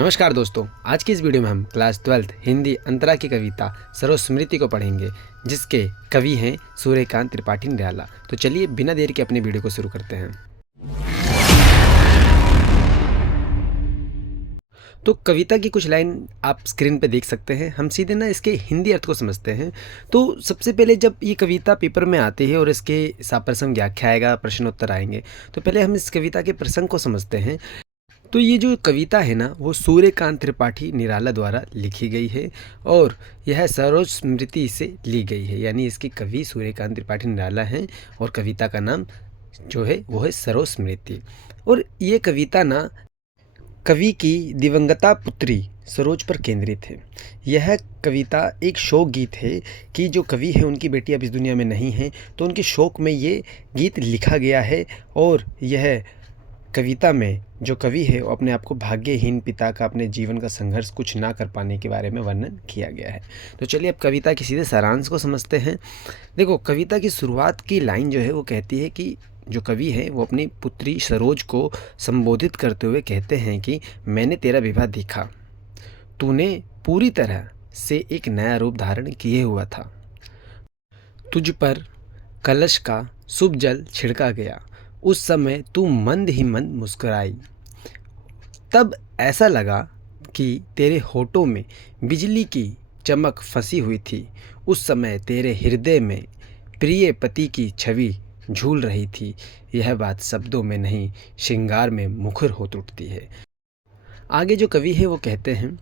नमस्कार दोस्तों, आज की इस वीडियो में हम क्लास 12th हिंदी अंतरा की कविता सरोस्मृति को पढ़ेंगे, जिसके कवि हैं सूर्यकांत त्रिपाठी निराला। तो चलिए बिना देर के अपने वीडियो को शुरू करते हैं। तो कविता की कुछ लाइन आप स्क्रीन पे देख सकते हैं। हम सीधे ना इसके हिंदी अर्थ को समझते हैं। तो सबसे पहले जब ये कविता पेपर में आती है और इसके साप्रसंग व्याख्या आएगा, प्रश्नोत्तर आएंगे, तो पहले हम इस कविता के प्रसंग को समझते हैं। तो ये जो कविता है ना, वो सूर्यकांत त्रिपाठी निराला द्वारा लिखी गई है और यह सरोस्मृति से ली गई है। यानी इसके कवि सूर्यकांत त्रिपाठी निराला हैं और कविता का नाम जो है वो है सरोस्मृति। और ये कविता ना कवि की दिवंगता पुत्री सरोज पर केंद्रित है। यह कविता एक शोक गीत है कि जो कवि है उनकी बेटी अब इस दुनिया में नहीं है, तो उनके शोक में ये गीत लिखा गया है। और यह कविता में जो कवि है वो अपने आप को भाग्यहीन पिता का, अपने जीवन का संघर्ष कुछ ना कर पाने के बारे में वर्णन किया गया है। तो चलिए अब कविता के सीधे सारांश को समझते हैं। देखो, कविता की शुरुआत की लाइन जो है वो कहती है कि जो कवि है वो अपनी पुत्री सरोज को संबोधित करते हुए कहते हैं कि मैंने तेरा विवाह देखा, तूने पूरी तरह से एक नया रूप धारण किए हुआ था। तुझ पर कलश का शुभ जल छिड़का गया, उस समय तू मंद ही मंद मुस्कुराई। तब ऐसा लगा कि तेरे होठों में बिजली की चमक फंसी हुई थी। उस समय तेरे हृदय में प्रिय पति की छवि झूल रही थी। यह बात शब्दों में नहीं, श्रृंगार में मुखर हो उठती है। आगे जो कवि है वो कहते हैं,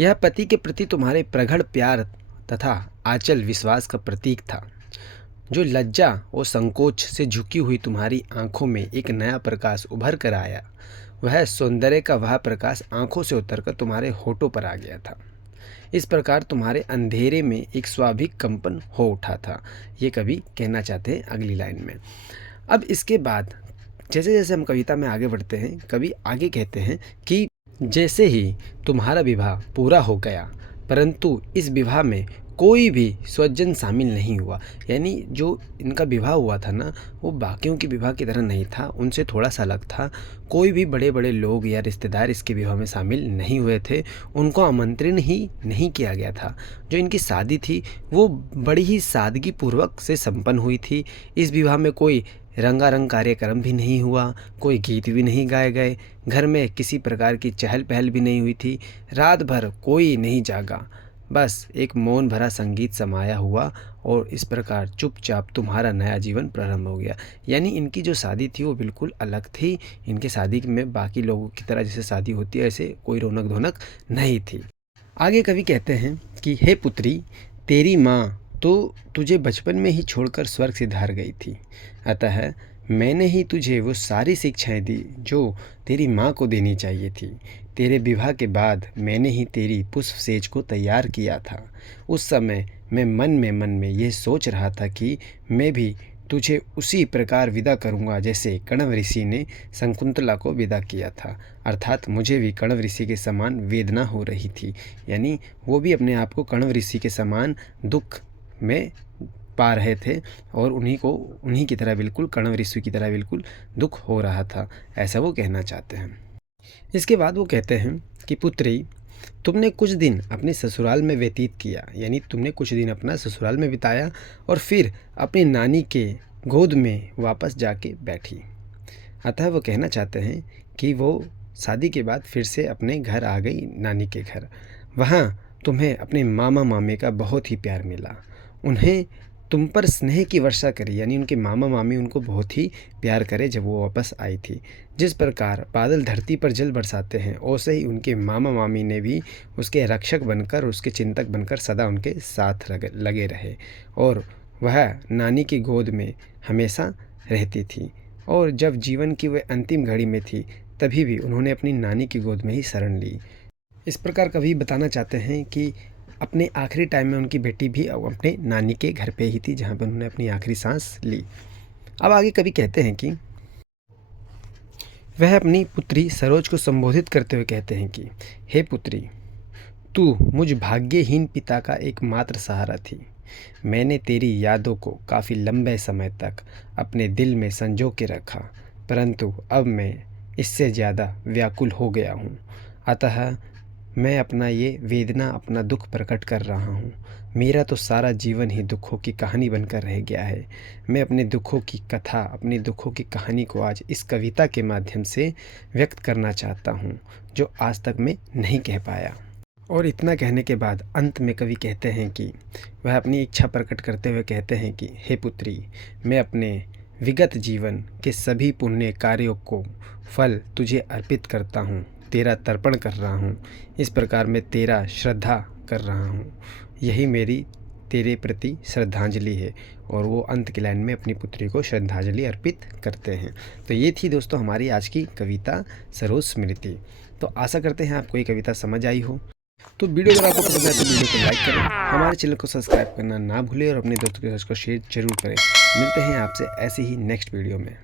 यह पति के प्रति तुम्हारे प्रगाढ़ प्यार तथा आंचल विश्वास का प्रतीक था। जो लज्जा और संकोच से झुकी हुई तुम्हारी आंखों में एक नया प्रकाश उभर कर आया, वह सौंदर्य का वह प्रकाश आंखों से उतरकर तुम्हारे होठों पर आ गया था। इस प्रकार तुम्हारे अंधेरे में एक स्वाभाविक कंपन हो उठा था। ये कवि कहना चाहते हैं अगली लाइन में। अब इसके बाद जैसे जैसे हम कविता में आगे बढ़ते हैं, कवि आगे कहते हैं कि जैसे ही तुम्हारा विवाह पूरा हो गया, परंतु इस विवाह में कोई भी स्वजन शामिल नहीं हुआ। यानी जो इनका विवाह हुआ था ना, वो बाकियों के विवाह की तरह नहीं था, उनसे थोड़ा सा अलग था। कोई भी बड़े बड़े लोग या रिश्तेदार इसके विवाह में शामिल नहीं हुए थे, उनको आमंत्रण ही नहीं किया गया था। जो इनकी शादी थी वो बड़ी ही सादगी पूर्वक से संपन्न हुई थी। इस विवाह में कोई रंगारंग कार्यक्रम भी नहीं हुआ, कोई गीत भी नहीं गाए गए, घर में किसी प्रकार की चहल पहल भी नहीं हुई थी। रात भर कोई नहीं जागा, बस एक मौन भरा संगीत समाया हुआ और इस प्रकार चुपचाप तुम्हारा नया जीवन प्रारंभ हो गया। यानी इनकी जो शादी थी वो बिल्कुल अलग थी। इनके शादी में बाकी लोगों की तरह जैसे शादी होती है ऐसे कोई रौनक धोनक नहीं थी। आगे कवि कहते हैं कि हे पुत्री, तेरी माँ तो तुझे बचपन में ही छोड़कर स्वर्ग से धार गई थी, अतः मैंने ही तुझे वो सारी शिक्षाएं दी जो तेरी माँ को देनी चाहिए थी। तेरे विवाह के बाद मैंने ही तेरी पुष्प सेज को तैयार किया था। उस समय मैं मन में यह सोच रहा था कि मैं भी तुझे उसी प्रकार विदा करूंगा जैसे कण्व ऋषि ने शकुंतला को विदा किया था। अर्थात मुझे भी कण्व ऋषि के समान वेदना हो रही थी। यानी वो भी अपने आप को कण्व ऋषि के समान दुख में पा रहे थे और उन्हीं की तरह बिल्कुल कण्व ऋषि की तरह बिल्कुल दुख हो रहा था, ऐसा वो कहना चाहते हैं। इसके बाद वो कहते हैं कि पुत्री, तुमने कुछ दिन अपने ससुराल में व्यतीत किया। यानी तुमने कुछ दिन अपना ससुराल में बिताया और फिर अपनी नानी के गोद में वापस जाके बैठी। अतः वो कहना चाहते हैं कि वो शादी के बाद फिर से अपने घर आ गई, नानी के घर। वहाँ तुम्हें अपने मामा मामी का बहुत ही प्यार मिला। उन्हें तुम पर स्नेह की वर्षा करी। यानी उनके मामा मामी उनको बहुत ही प्यार करे जब वो वापस आई थी। जिस प्रकार बादल धरती पर जल बरसाते हैं, वैसे ही उनके मामा मामी ने भी उसके रक्षक बनकर, उसके चिंतक बनकर सदा उनके साथ लगे रहे और वह नानी की गोद में हमेशा रहती थी। और जब जीवन की वह अंतिम घड़ी में थी, तभी भी उन्होंने अपनी नानी की गोद में ही शरण ली। इस प्रकार कवि बताना चाहते हैं कि अपने आखिरी टाइम में उनकी बेटी भी अपने नानी के घर पे ही थी, जहाँ पर उन्होंने अपनी आखिरी सांस ली। अब आगे कवि कहते हैं कि वह अपनी पुत्री सरोज को संबोधित करते हुए कहते हैं कि हे पुत्री, तू मुझ भाग्यहीन पिता का एकमात्र सहारा थी। मैंने तेरी यादों को काफ़ी लंबे समय तक अपने दिल में संजो के रखा, परंतु अब मैं इससे ज़्यादा व्याकुल हो गया हूँ। अतः मैं अपना ये वेदना, अपना दुख प्रकट कर रहा हूँ। मेरा तो सारा जीवन ही दुखों की कहानी बनकर रह गया है। मैं अपने दुखों की कथा, अपनी दुखों की कहानी को आज इस कविता के माध्यम से व्यक्त करना चाहता हूँ, जो आज तक मैं नहीं कह पाया। और इतना कहने के बाद अंत में कवि कहते हैं कि वह अपनी इच्छा प्रकट करते हुए कहते हैं कि हे पुत्री, मैं अपने विगत जीवन के सभी पुण्य कार्यों को फल तुझे अर्पित करता हूँ, तेरा तर्पण कर रहा हूँ। इस प्रकार मैं तेरा श्रद्धा कर रहा हूँ। यही मेरी तेरे प्रति श्रद्धांजलि है। और वो अंत की लाइन में अपनी पुत्री को श्रद्धांजलि अर्पित करते हैं। तो ये थी दोस्तों हमारी आज की कविता सरोज स्मृति। तो आशा करते हैं आपको ये कविता समझ आई हो। तो वीडियो अगर आपको पसंद आए तो वीडियो को लाइक करें, हमारे चैनल को सब्सक्राइब करना ना भूलें और अपने दोस्तों के साथ इसको शेयर जरूर करें। मिलते हैं आपसे ऐसे ही नेक्स्ट वीडियो में।